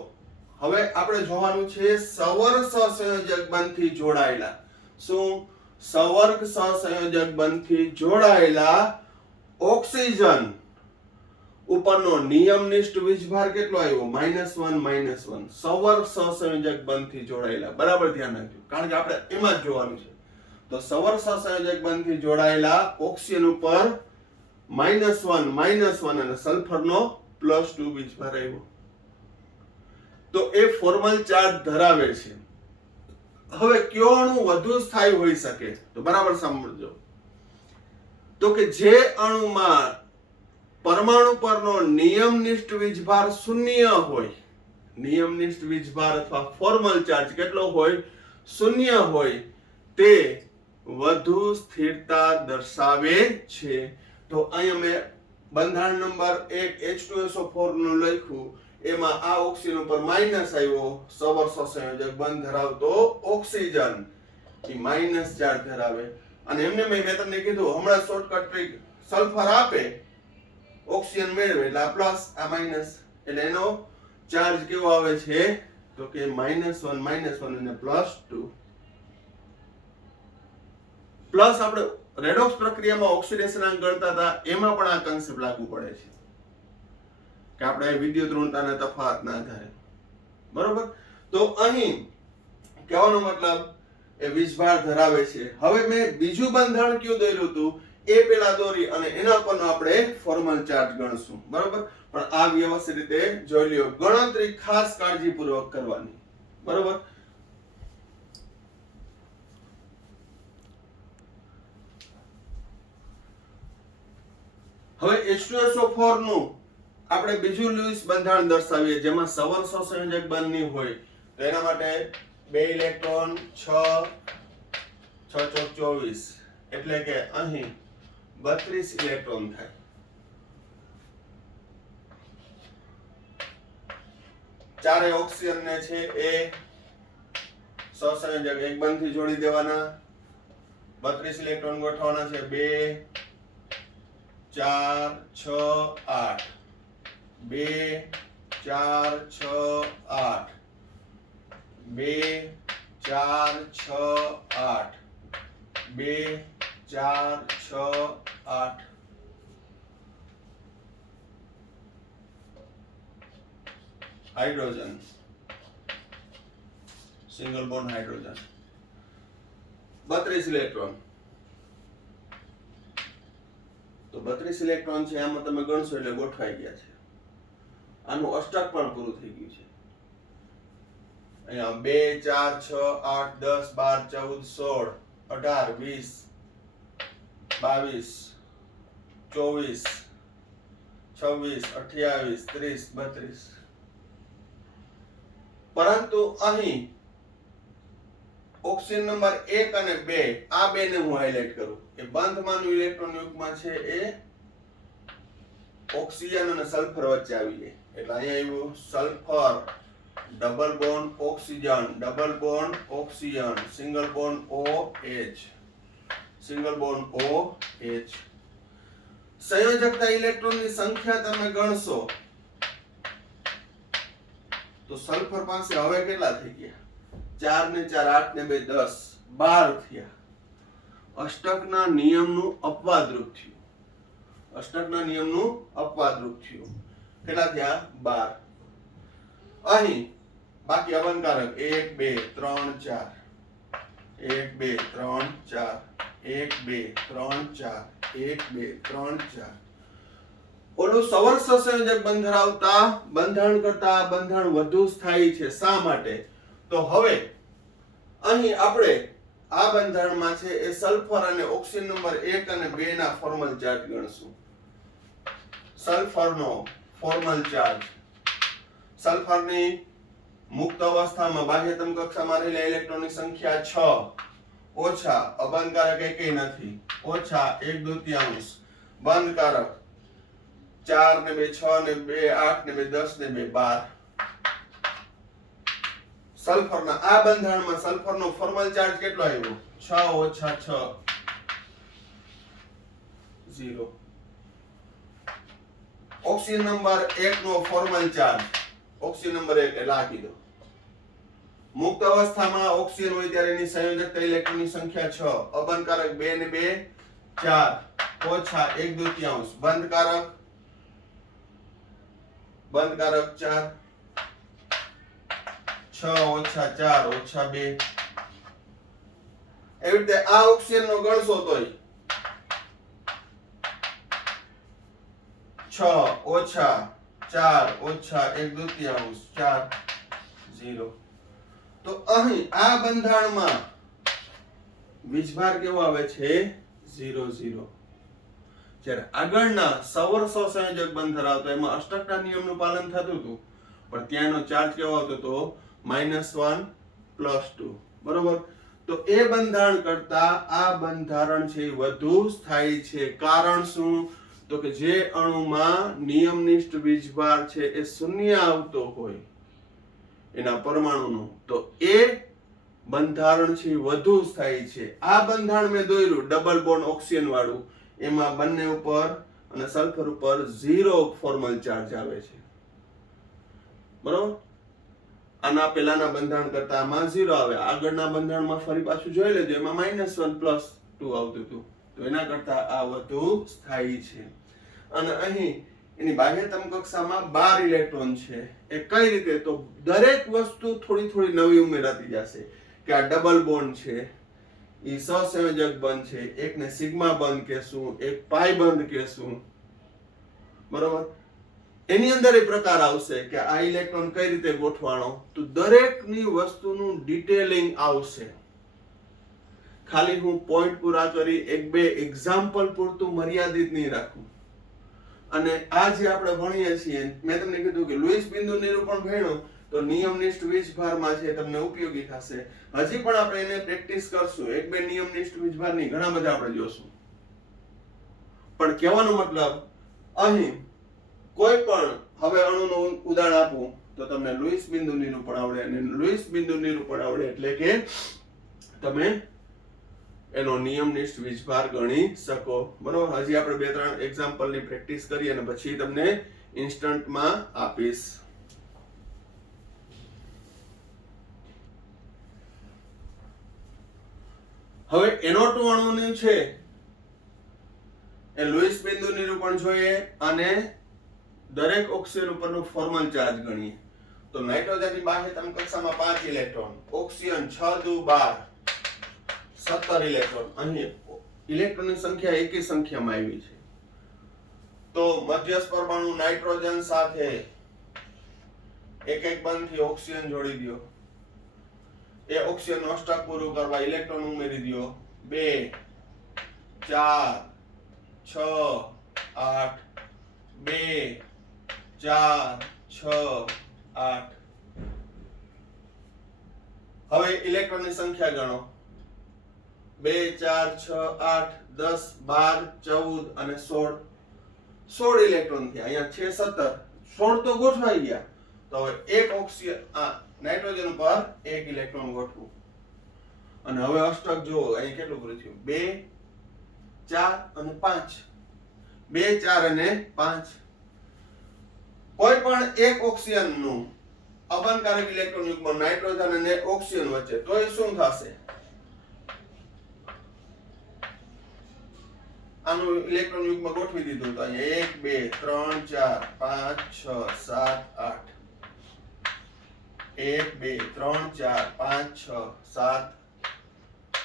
હવે આપણે જોવાનું છે સવર સહસંયોજક બંધથી જોડાયેલા શું સવર્ગ સહસંયોજક બંધથી જોડાયેલા ઓક્સિજન ઉપરનો નિયમનિષ્ઠ વીજભાર કેટલો આવ્યો? -1 સવર્ગ સહસંયોજક બંધથી જોડાયેલા. બરાબર ધ્યાન રાખજો, કારણ કે આપણે એમાં જ જોવાનું છે. તો સવર્ગ સહસંયોજક બંધથી જોડાયેલા ઓક્સિજન ઉપર -1 અને સલ્ફરનો +2 વીજભાર આવ્યો. તો એ ફોર્મલ ચાર્જ ધરાવે છે. હવે કયો અણુ વધુ સ્થાયી હોઈ શકે? તો બરાબર સાંભળજો. તો કે જે અણુમાં પરમાણુ પરનો નિયમનિષ્ઠ વીજભાર 0 હોય, નિયમનિષ્ઠ વીજભાર અથવા ફોર્મલ ચાર્જ કેટલો હોય? 0 હોય, તે વધુ સ્થિરતા દર્શાવે છે. તો અહીં મેં બંધારણ નંબર 1 H2SO4 નું લખ્યું. એમાં આ ઓક્સિજન ઉપર માઈનસ આવ્યો, સવર્ગ સહસંયોજક બંધ ધરાવતો ઓક્સિજન એ માઈનસ ચાર્જ ધરાવે. અને એમને મેં તમને કીધું હમણાં શોર્ટકટ ટ્રીક, સલ્ફર આપે ઓક્સિજન મેળવે એટલે આ પ્લસ આ માઈનસ, એટલે એનો ચાર્જ કેવો આવે છે? તો કે -1 અને +2. પ્લસ આપણે રેડોક્સ પ્રક્રિયામાં ઓક્સિડેશન અંક ગણતા હતા, એમાં પણ આ કન્સેપ્ટ લાગુ પડે છે કે આપણે વિદ્યુત ઋણતાના તફાવતના આધારે. બરોબર? તો અહીં કહેવાનો મતલબ એ વીજભાર ધરાવે છે. હવે મેં બીજું બંધારણ કયું દોર્યું હતું એ પેલા દોરી અને એના પરનો આપણે ફોર્મલ ચાર્જ ગણશું. બરોબર? પણ આ વ્યવસ્થિત રીતે જોઈ લ્યો. ગણતરી ખાસ કાળજીપૂર્વક કરવાની. બરોબર? હવે H2SO4 નું આપણે બીજું લ્યુઇસ બંધારણ દર્શાવીએ, જેમાં સવર્ગ સહસંયોજક બંધ નહીં હોય. તો એના માટે 2 ઇલેક્ટ્રોન 6 ચોક 24, એટલે કે અહીં 32 ઇલેક્ટ્રોન થાય. ચારે ઓક્સિજન ને છે એ સહસંયોજક એક બંધથી જોડી દેવાના. 32 ઇલેક્ટ્રોન ગોઠવવાના છે. 2 4 6 8, 2 4 6 8, 2 4 6 8, 2 4 6 8. Hydrogen, single bond hydrogen 32 electron. તો 32 ઇલેક્ટ્રોન છે, આમાં તમે ગણશો એટલે ગોઠવાઈ ગયા છે. આનું અષ્ટક પણ પૂરું થઈ ગયું છે. અહીંયા 2 4 6 8 10 12 14 16 18 20 22 24 26 28 30 32. પરંતુ અહીં ઓક્સિજન નંબર 1 અને 2, આ બે ને હું હાઇલાઇટ કરું. એ બંધમાંનું ઇલેક્ટ્રોન યુગ્મ છે એ ઓક્સિજન અને સલ્ફર વચ્ચે આવી જાય. એટલે અહીંયા આવ્યું sulphur double bond oxygen, double bond oxygen, single bond OH, single bond OH. સંયોજકતા ઇલેક્ટ્રોનની સંખ્યા તમે ગણશો તો સલ્ફર પાસે હવે કેટલા થઈ ગયા? 4 ને 4 8 ને 2 10 12 થયા. અષ્ટકના નિયમનું અપવાદરૂપ થયું. અષ્ટકના નિયમનું અપવાદરૂપ થયું. કેટલા થયા? 12. અહીં બાકી અવનકારક 1 2 3 4, 1 2 3 4, 1 2 3 4, 1 2 3 4. ઓલું સવર્ગ સહસંયોજક બંધ ધરાવતા બંધારણ કરતા બંધારણ વધુ સ્થાયી છે. શા માટે? તો હવે અહીં આપણે આ બંધારણમાં છે એ સલ્ફર અને ઓક્સિજન નંબર 1 અને 2 ના ફોર્મલ ચાર્જ ગણશું. સલ્ફરનો ફોર્મલ ચાર્જ, સલ્ફરની મુક્ત અવસ્થામાં બાહ્યતમ કક્ષામાં રહેલા ઇલેક્ટ્રોનની સંખ્યા 6, ઓછા અબંધકારક એકેય નથી, ઓછા 1/2, બંધકારક 4 ને 2 6 ને 2 8 ને 2 10 ને 2 12. સલ્ફરના આ બંધારણમાં સલ્ફરનો ફોર્મલ ચાર્જ કેટલો આવ્યો? 6 - 6 0. ઓક્સિજન નંબર 1 નો ફોર્મલ ચાર્જ, ઓક્સિજન નંબર 1 એટલે આ કીધો મુક્ત અવસ્થામાં ઓક્સિજન હોય ત્યારે એની સંયોજકતા ઇલેક્ટ્રોનની સંખ્યા 6, અબંધકારક 2 ને 2 4 ઓછા 1/2 બંધકારક 4 6 ઓછા 4 ઓછા 2. એવી રીતે આ ઓક્સિજન નો ગણશો તોય 6 ઓછા 4 ઓછા 1/2 4 0. તો અહીં આ બંધારણમાં વીજભાર કેવો આવે છે 0 0. જ્યારે આગળના સૌર સહસંયોજક બંધ ધરાવતો એમાં અષ્ટકના નિયમનું પાલન થતું હતું, પણ ત્યાંનો ચાર્જ કેવો આવતો હતો -1 +2. બરોબર. તો એ બંધારણ કરતા આ બંધારણ છે વધુ સ્થાયી છે. કારણ શું? તો કે જે અણુમાં નિયમનિષ્ઠ વીજભાર છે એ શૂન્ય આવતો હોય એના પરમાણુનો, તો એ બંધારણ છે વધુ સ્થાયી છે. આ બંધારણ મેં દોર્યું ડબલ બોન્ડ ઓક્સિજન વાળું, એમાં બંને ઉપર અને સલ્ફર ઉપર 0 ફોર્મલ ચાર્જ આવે છે. બરોબર. આના પહેલાના બંધારણ કરતા આમાં 0 આવે. આગળના બંધારણમાં ફરી પાછું જોઈ લેજો, એમાં -1 +2 આવતું હતું. તો એના કરતા આ વધુ સ્થાયી છે. અને અહીં એની બાહ્યતમ કક્ષામાં 12 ઇલેક્ટ્રોન છે. એ કઈ રીતે? તો દરેક વસ્તુ થોડી થોડી નવી ઉમેરાતી જશે કે આ ડબલ બોન્ડ છે, એ સહસંયોજક બંધ છે, એકને સિગ્મા બંધ કહેશું, એક પાઈ બંધ કહેશું. બરોબર. એની અંદર એ પ્રકાર આવશે કે આ ઇલેક્ટ્રોન કઈ રીતે ગોઠવાણો, તો દરેકની વસ્તુનું ડિટેલિંગ આવશે. ખાલી હું પોઈન્ટ પૂરા કરી એક બે એક્ઝામ્પલ પૂરતું મર્યાદિત નહીં રાખું. અને આ જે આપણે ભણીએ છીએ, મેં તમને કીધું કે લુઈસ બિંદુ નિરૂપણ ભણ્યો તો નિયમનિષ્ઠ વીજભારમાં છે તમને ઉપયોગી થશે. હજી પણ આપણે એને પ્રેક્ટિસ કરશું. એક બે નિયમનિષ્ઠ વીજભારની ઘણા બધા આપણે જોશું. પણ કહેવાનો મતલબ અહીં કોઈ પણ હવે અણુનું ઉદાહરણ આપું તો તમને લુઈસ બિંદુ નિરૂપણ આવડે, અને લુઈસ બિંદુ નિરૂપણ આવડે એટલે કે તમે એનો નિયમનિષ્ઠ વીજભાર ગણી શકો. બરોબર. હજી આપણે બે ત્રણ એક્ઝામ્પલની પ્રેક્ટિસ કરીએ અને પછી તમને ઇન્સ્ટન્ટમાં આપીશ. હવે NO2 અણુનું છે એ લુઈસ બિંદુ નિરૂપણ જોઈએ અને દરેક ઓક્સિજન ઉપરનું ફોર્મલ ચાર્જ ગણીએ. તો નાઇટ્રોજનની બાહ્યતમ કક્ષામાં 5 ઇલેક્ટ્રોન, ઓક્સિજન 6 દુ 12 17 ઇલેક્ટ્રોન. અહીં ઇલેક્ટ્રોનની સંખ્યા એકી સંખ્યામાં આવી છે. તો મધ્યસ્થ પરમાણુ નાઇટ્રોજન સાથે એક એક બંધથી ઓક્સિજન જોડી દો. એ ઓક્સિજન અષ્ટક પૂરું કરવા ઇલેક્ટ્રોન ઉમેરી દો. 2 4 6 8 2 4 6 8. હવે ઇલેક્ટ્રોનની સંખ્યા ગણો. 2 4 6 8 10 12 14 અને 16. 16 ઇલેક્ટ્રોન થયા. અહીંયા છે 17. 16 તો ગોઠવાઈ ગયા. તો હવે એક ઓક્સિજન નાઇટ્રોજન ઉપર એક ઇલેક્ટ્રોન ગોઠવું. અને હવે અષ્ટક જુઓ, અહીં કેટલું પૂરું થયું? 2 4 અને 5. 2 4 અને 5. કોઈ પણ એક ઓક્સિજનનું અબંધકારક ઇલેક્ટ્રોન યુગ્મ નાઇટ્રોજન અને ઓક્સિજન વચ્ચે, તો એ શું થશે? આનું ઇલેક્ટ્રોન યુગ્મ ગોઠવી દીધું તો અહીંયા 1 2 3 4 5 6 7 8. 1 2 3 4 5 6 7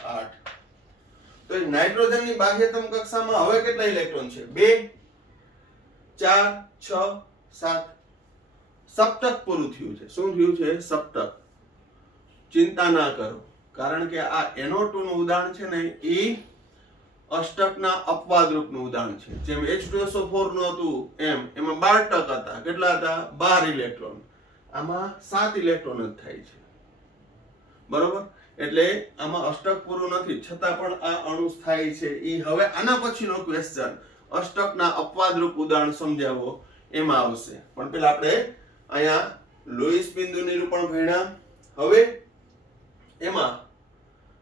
8. તો નાઇટ્રોજનની બાહ્યતમ કક્ષામાં હવે કેટલા ઇલેક્ટ્રોન છે? 2 4 6 7. સપ્તક પૂરું થયું છે. શું થયું છે? સપ્તક. ચિંતા ના કરો, કારણ કે આ NO2 નું ઉદાહરણ છે ને એ અષ્ટકના અપવાદ રૂપનું ઉદાહરણ છે. જેમ H2SO4 નું હતું એમ એમાં 12 ટક હતા. કેટલા હતા? 12 ઇલેક્ટ્રોન. આમાં 7 ઇલેક્ટ્રોન જ થાય છે. બરોબર. એટલે આમાં અષ્ટક પૂરું નથી, છતાં પણ આ અણુ સ્થાયી છે. એ હવે આના પછીનો ક્વેશ્ચન અષ્ટકના અપવાદ રૂપ ઉદાહરણ સમજાવો એમાં આવશે. પણ પેલા આપણે અહીંયા લુઈસ બિંદુ નિરૂપણ ભણ્યા. હવે એમાં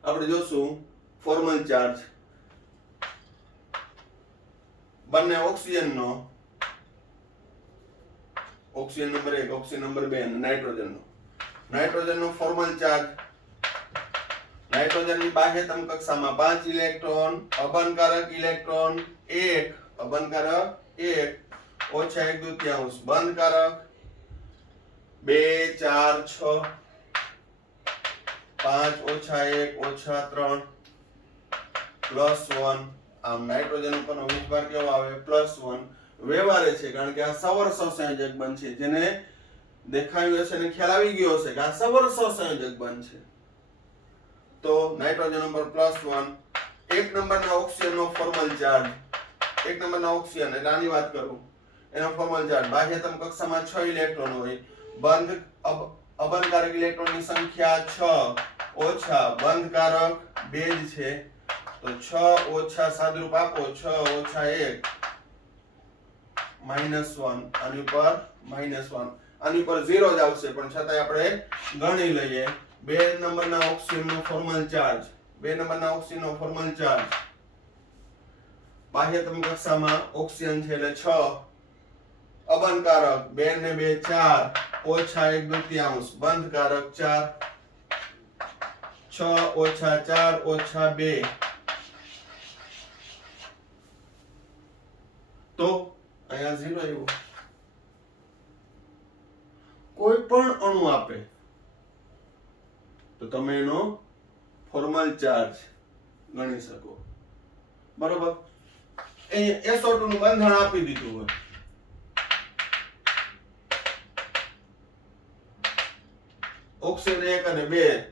આપણે જોશું ફોર્મલ ચાર્જ. બંને ઓક્સિજનનો, ઓક્સિજન નંબર 1 ઓક્સિજન નંબર 2 અને નાઇટ્રોજનનો નાઇટ્રોજનનો ફોર્મલ ચાર્જ, નાઇટ્રોજનની બાહ્યતમ કક્ષામાં 5 ઇલેક્ટ્રોન, અબનકારક ઇલેક્ટ્રોન 1, અબનકારક 1 ઓછા 1/2, બંધકારક 2 4 6 5 ઓછા 1 ઓછા 3 +1. આમ નાઇટ્રોજન ઉપરનો વીજભાર કેવો આવે? +1. વ્યવહારે છે કારણ કે આ સવર્ષ સંયોજક બંધ છે, જેને દેખાયું હશે ને ખ્યાલ આવી ગયો હશે કે આ સવર્ષ સંયોજક બંધ છે. તો નાઇટ્રોજન ઉપર +1. 1 નંબરના ઓક્સિજનનો ફોર્મલ ચાર્જ, 1 નંબરના ઓક્સિજન એટલે આની વાત કરું, એનો ફોર્મલ ચાર્જ બાહ્યતમ કક્ષામાં 6 ઇલેક્ટ્રોન હોય, બંધ અબનકારક ઇલેક્ટ્રોનની સંખ્યા 6 ઓછા બંધકારક 2 જ છે, તો 6 ઓછા સાદુરૂપ આપો 6 ઓછા 1 -1. આની ઉપર -1, આની ઉપર 0 જ આવશે, પણ છતાંય આપણે ગણી લઈએ. 2 નંબરના ઓક્સિજનનો ફોર્મલ ચાર્જ, 2 નંબરના ઓક્સિજનનો ફોર્મલ ચાર્જ બાહ્યતમ કક્ષામાં ઓક્સિજન છે એટલે 6, અબનકારક 2 ને 2 4 ઓછા 1/2, બંધકારક 4, 6 ઓછા 4 ઓછા 2, તો અહીંયા 0 આવ્યો. કોઈ પણ અણુ આપે તો તમે એનો ફોર્મલ ચાર્જ ગણી શકો. બરોબર? અહીંયા SO2 નું બંધારણ આપી દીધું હોય, ઓક્સિજન 1 અને 2,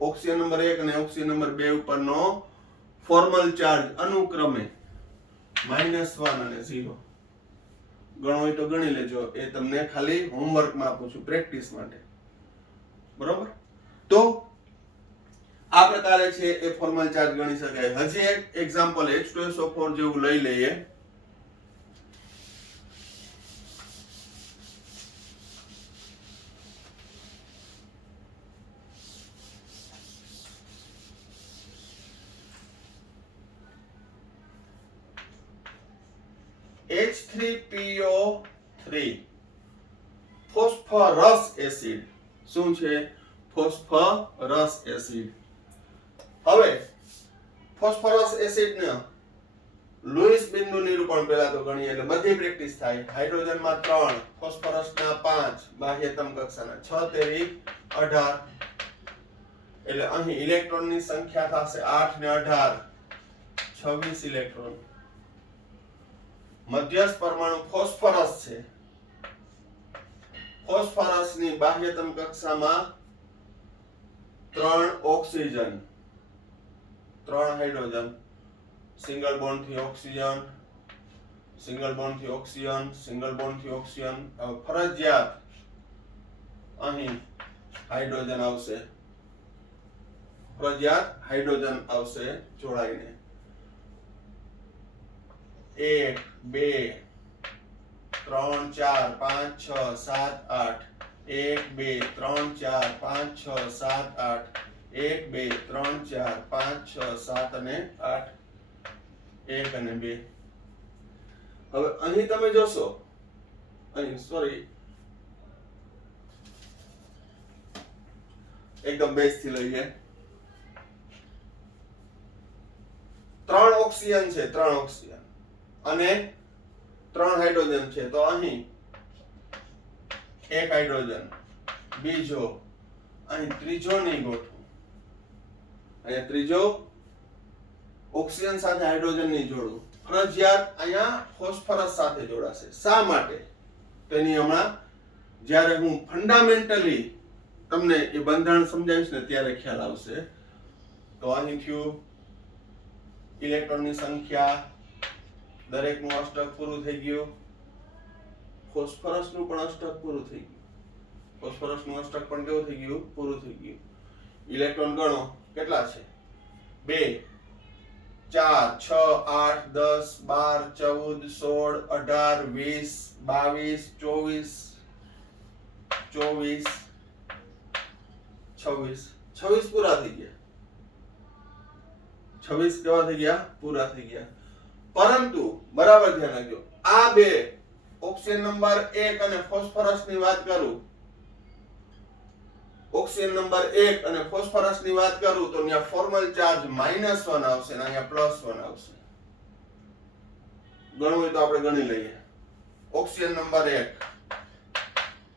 ઓક્સિજન નંબર 1 અને ઓક્સિજન નંબર 2 ઉપરનો ફોર્મલ ચાર્જ અનુક્રમે -1 અને 0. ગણો હોય તો ગણી લેજો, એ તમને ખાલી હોમવર્કમાં આપું છું પ્રેક્ટિસ માટે. બરોબર? તો આ પ્રકારે છે એ ફોર્મલ ચાર્જ ગણી શકાય. હજી એક એક્ઝામ્પલ H2SO4 જેવું લઈ લઈએ. H3PO3 phosphorus acid. શું છે? Phosphorus acid. હવે ફોસ્ફરસ એસિડને લુઈસ બિંદુ નિરૂપણ પહેલા તો ગણીએ એટલે બધી પ્રેક્ટિસ થાય. હાઇડ્રોજનમાં 3, ફોસ્ફરસના 5, બાહ્યતમ કક્ષાના 6 તેરી 18, એટલે અહીં ઇલેક્ટ્રોનની સંખ્યા થશે 8 ને 18 26 ઇલેક્ટ્રોન. મધ્યસ્થ પરમાણુ ફોસ્ફરસ છે, ફોસ્ફરસની બાહ્યતમ કક્ષામાં 3 ઓક્સિજન, 3 હાઇડ્રોજન, સિંગલ બોન્ડ થી ઓક્સિજન, સિંગલ બોન્ડ થી ઓક્સિજન, સિંગલ બોન્ડ થી ઓક્સિજન. ફરજિયાત અહીં હાઇડ્રોજન આવશે, ફરજિયાત હાઇડ્રોજન આવશે જોડાઈને. 1 2 3 4 5 6 7 8, 1 2 3 4 5 6 7 8, 1 2 3 4 5 6 7 અને 8, 1 અને 2. હવે અહીં તમે જોશો, અહીં સોરી એકદમ બેઝ થી લઈએ. 3 ઓક્સિજન છે, 3 ઓક્સિજન અને 3 હાઇડ્રોજન છે, તો અહીં એક હાઇડ્રોજન, બીજો, અહીં ત્રીજો નહીં ગોઠવું, અહીંયા ત્રીજો ઓક્સિજન સાથે હાઇડ્રોજન નહીં જોડવું, ફરજિયાત અહીંયા ફોસ્ફરસ સાથે જોડાશે. શા માટે? તેની હમણાં જ્યારે હું ફંડામેન્ટલી તમને એ બંધારણ સમજાવીશ ને ત્યારે ખ્યાલ આવશે. તો અહીં થયું ઇલેક્ટ્રોનની સંખ્યા, દરેકનું અષ્ટક પૂરું થઈ ગયું. ફોસ્ફરસનું પણ અષ્ટક પૂરું થઈ ગયું. ફોસ્ફરસનું અષ્ટક પણ કેવું થઈ ગયું? પૂરું થઈ ગયું. ઇલેક્ટ્રોન ગણો કેટલા છે? 2 4 6 8 10 12 14 16 18 20 22 24 26 પૂરા થઈ ગયા. 26 કેવા થઈ ગયા? પૂરા થઈ ગયા. પરંતુ બરાબર ધ્યાન રાખજો, આ બે ઓક્સિજન નંબર 1 અને ફોસ્ફરસ ની વાત કરું ઓક્સિજન નંબર 1 અને ફોસ્ફરસ ની વાત કરું તો ત્યાં ફોર્મલ ચાર્જ -1 આવશે અને અહીંયા +1 આવશે. ગણવું હોય તો આપણે ગણી લઈએ. ઓક્સિજન નંબર 1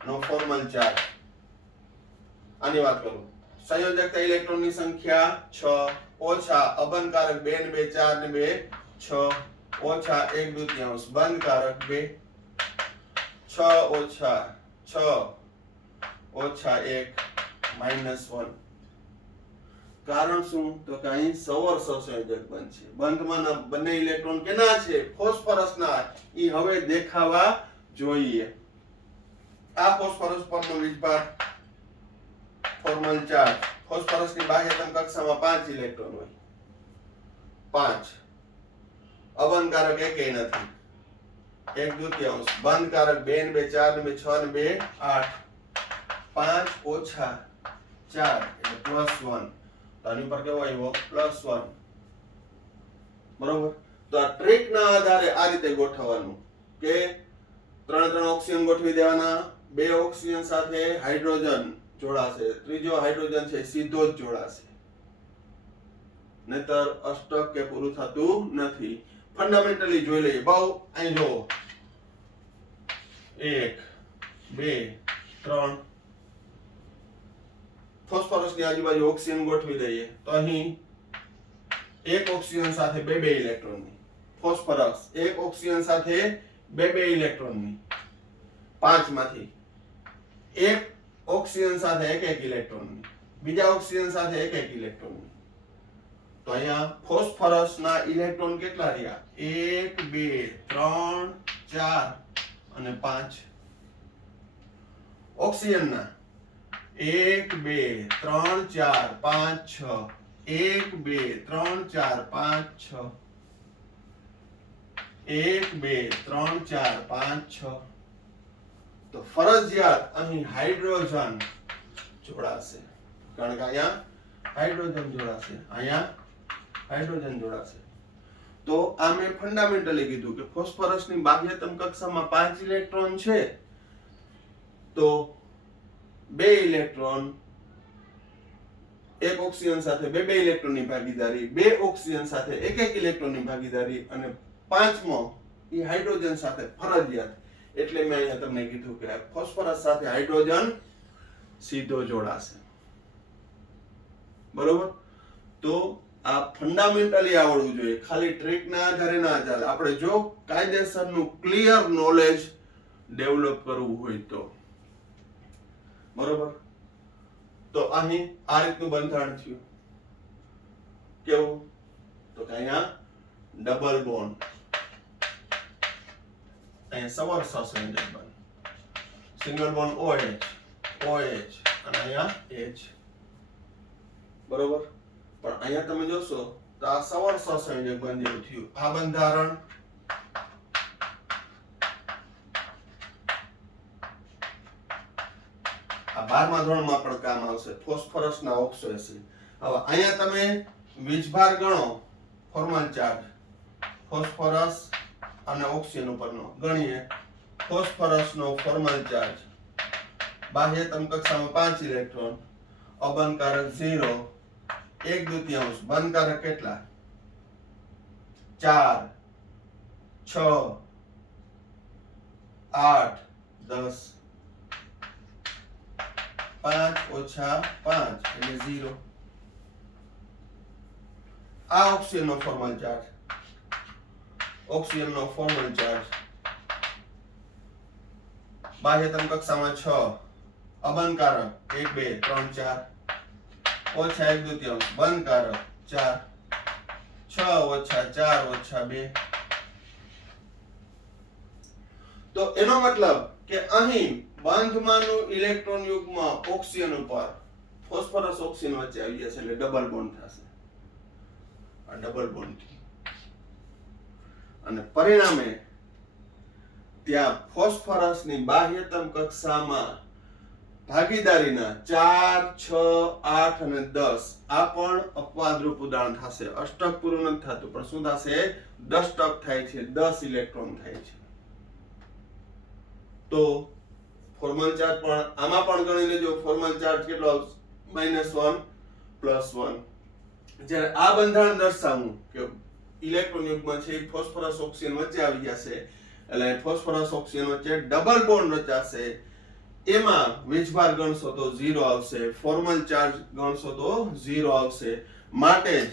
નો ફોર્મલ ચાર્જ, આની વાત કરું, સંયોજકતા ઇલેક્ટ્રોનની સંખ્યા 6 ઓછા અબંધકારક 2 ને 2 4 ને 2 6 ઓછા 1/2 બંધકારક 2 6 ઓછા 6 ઓછા 1 -1. કારણ શું? તો કે અહીં સવર સહસંયોજક બંધ છે. બંધમાંના બંને ઇલેક્ટ્રોન કેના છે? ફોસ્ફરસના. ઈ હવે દેખાવા જોઈએ. આ ફોસ્ફરસ પરનો વીજભાર ફોર્મલ ચાર્જ. ફોસ્ફરસની બાહ્યતમ કક્ષામાં 5 ઇલેક્ટ્રોન હોય. 5. અબંધકારક એકેય નથી. 1/2. બંધકારક 2 ને 2 4 ને 2 6 ને 2 8. 5 ઓછા 4 એટલે +1. તો આની પર કેવો આવ્યો? +1. બરોબર. તો આ ટ્રીક ના આધારે આ રીતે ગોઠવવાનું કે 3 ઓક્સિજન ગોઠવી દેવાના. 2 ઓક્સિજન સાથે હાઇડ્રોજન જોડાશે. ત્રીજો હાઇડ્રોજન છે સીધો જ જોડાશે, નહીતર અષ્ટક કે પૂરું થતું નથી. ફંડામેન્ટલી જોઈ લઈએ. બહુ અહીં જો 1 2 3 ફોસ્ફરસ ની આજુબાજુ ઓક્સિજન ગોઠવી દઈએ તો અહીં એક ઓક્સિજન સાથે બે ઇલેક્ટ્રોનની. ફોસ્ફરસ એક ઓક્સિજન સાથે બે ઇલેક્ટ્રોનની. 5 માંથી એક ઓક્સિજન સાથે એક ઇલેક્ટ્રોનની, બીજા ઓક્સિજન સાથે એક ઇલેક્ટ્રોનની. તો અહીંયા ફોસ્ફરસના ઇલેક્ટ્રોન કેટલા રહ્યા? 1 2 3 4 અને 5. ઓક્સિજનના 1 2 3 4 5 6. 1 2 3 4 5 6. 1 2 3 4 5 6. તો ફરજિયાત અહીં હાઇડ્રોજન જોડાશે, કારણ કે અહીંયા હાઇડ્રોજન જોડાશે, અહીંયા હાઇડ્રોજન જોડાશે. તો આ મેં ફંડામેન્ટલી કીધું કે ફોસ્ફરસની બાહ્યતમ કક્ષામાં 5 ઇલેક્ટ્રોન છે, તો 2 ઇલેક્ટ્રોન એક ઓક્સિજન સાથે બે ઇલેક્ટ્રોનની ભાગીદારી, 2 ઓક્સિજન સાથે એક ઇલેક્ટ્રોનની ભાગીદારી, અને 5મો એ હાઇડ્રોજન સાથે ફરજિયાત. એટલે મેં અહીંયા તમને કીધું કે ફોસ્ફરસ સાથે હાઇડ્રોજન સીધો જોડાશે. બરોબર. તો આ ફંડામેન્ટલી આવડવું જોઈએ, ખાલી ટ્રીક ના આધારે ના ચાલે. આપણે જો કાયદેસરનું ક્લિયર નોલેજ ડેવલપ કરવું હોય તો. બરોબર. તો અહીં આ રીતનું બંધારણ થયું. કેવું? તો કે અહીંયા ડબલ બોન્ડ, અહીંયા સવર સહસંયોજક બંધ, સિંગલ બોન્ડ OH અને અહીંયા H. બરોબર. પણ અહીંયા તમે જોશો તો આ સવર સહસંયોજક બંધ જેવું થયું. આ બંધારણ આ 12મા ધોરણમાં પણ કામ આવશે. ફોસ્ફરસના ઓક્સો એસિડ. હવે અહીંયા તમે વીજભાર ગણો, ફોર્મલ ચાર્જ ફોસ્ફરસ અને ઓક્સિજન ઉપરનો ગણીએ. ફોસ્ફરસનો ફોર્મલ ચાર્જ બાહ્યતમ કક્ષામાં 5 ઇલેક્ટ્રોન, અબંધકારક 0, 1/2, બંધકારક કેટલા? 4 6 8 10. 5 ઓછા 5 એટલે 0. આ ઓક્સિજનનો ફોર્મલ ચાર્જ, ઓક્સિજનનો ફોર્મલ ચાર્જ બાહ્યતમ કક્ષામાં 6, અબંધકારક 1 2 3 4, ઓછા 1/2, બંધકારક 4. 6 ઓછા 4 ઓછા 2. તો એનો મતલબ કે અહીં બંધમાંનું ઇલેક્ટ્રોન યુગ્મ ઓક્સિજન ઉપર, ફોસ્ફરસ ઓક્સિજન વચ્ચે આવી જશે એટલે ડબલ બોન્ડ થશે. આ ડબલ બોન્ડ થી અને પરિણામે ત્યાં ફોસ્ફરસની બાહ્યતમ કક્ષામાં ભાગીદારીના 4 6 8 અને 10 આ પણ અપવાદરૂપ ઉદાહરણ થશે. અષ્ટક પૂરું નથી થતું, પણ શું થશે? દષ્ટક થાય છે, 10 ઇલેક્ટ્રોન થાય છે. તો ફોર્મલ ચાર્જ પણ આમાં પણ ગણી લેજો. ફોર્મલ ચાર્જ કેટલો આવશે? -1 +1. જ્યારે આ બંધારણ દર્શાવવું કે ઇલેક્ટ્રોન યુગ્મ છે એ ફોસ્ફરસ ઓક્સિજન વચ્ચે આવી જશે, એટલે ફોસ્ફરસ ઓક્સિજન વચ્ચે ડબલ બોન્ડ રચાશે. એમાં વીજભાર ગણશો તો 0 આવશે, ફોર્મલ ચાર્જ ગણશો તો 0 આવશે. માટે જ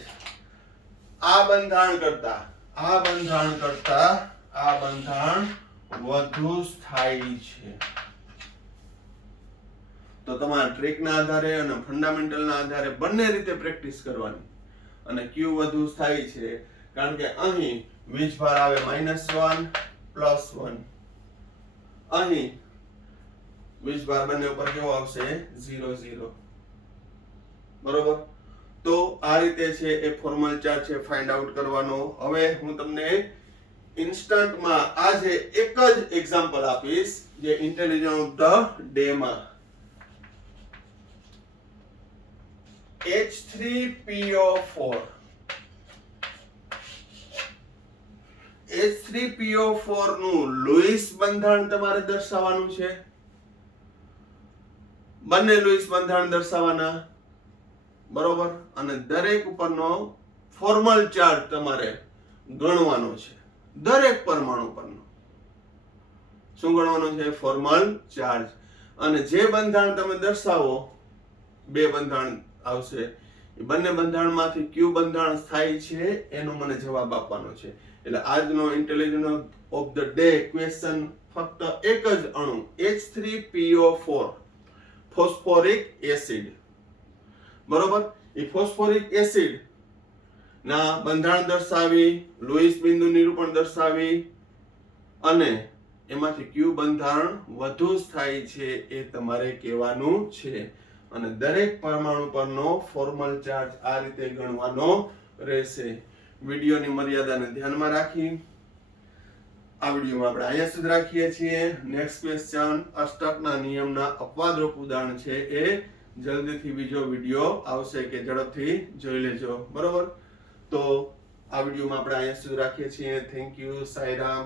આ બંધારણ વધુ સ્થાયી છે. તો તમારા ટ્રિકના આધારે અને ફંડામેન્ટલના આધારે બંને રીતે પ્રેક્ટિસ કરવાની. અને ક્યુ વધુ સ્થાયી છે કારણ કે અહીં વીજભાર આવે -1 +1, અહીં વીજભાર બંને ઉપર કેવો આવશે? 0 0. બરોબર. તો આ રીતે છે એ ફોર્મલ ચાર્જ છે ફાઇન્ડ આઉટ કરવાનો. હવે હું તમને ઇન્સ્ટન્ટમાં આજે એક જ એક્ઝામ્પલ આપીશ જે ઇન્ટેલિજન્સ ઓફ ધ ડે માં H3PO4 નું લુઈસ બંધારણ તમારે દર્શાવવાનું છે. બંને લુઈસ બંધારણ દર્શાવવાના. બરોબર. અને દરેક ઉપરનો ફોર્મલ ચાર્જ તમારે ગણવાનો છે. દરેક પરમાણુ પરનો શું ગણવાનો છે? Formal charge. અને જે બંધારણ તમે દર્શાવો, બે બંધારણ આવશે, એ બંને બંધારણમાંથી કયું બંધારણ સ્થાયી છે એનો મને જવાબ આપવાનો છે. એટલે આજનો intelligence of the day question ફક્ત એક જ અણુ H3PO4 ફોસ્ફોરિક એસિડ. બરોબર. એ ફોસ્ફોરિક એસિડ ના બંધારણ દર્શાવી, લુઈસ બિંદુ નિરૂપણ દર્શાવી અને એમાંથી કયું બંધારણ વધુ સ્થાયી છે એ તમારે કહેવાનું છે. અને દરેક પરમાણુ પરનો ફોર્મલ ચાર્જ આ રીતે ગણવાનો રહેશે. વિડીયોની મર્યાદાને ધ્યાનમાં રાખી આ વિડીયોમાં આપણે અહીંયા સુધી રાખીએ છીએ. નેક્સ્ટ ક્વેશ્ચન અષ્ટકના નિયમના અપવાદરૂપ ઉદાહરણ છે એ જલ્દીથી બીજો વિડીયો આવશે કે ઝડપથી જોઈ લેજો. બરોબર. તો આ વિડીયોમાં આપણે અહીંયા સુધી રાખીએ છીએ. Thank you. સાઈરામ.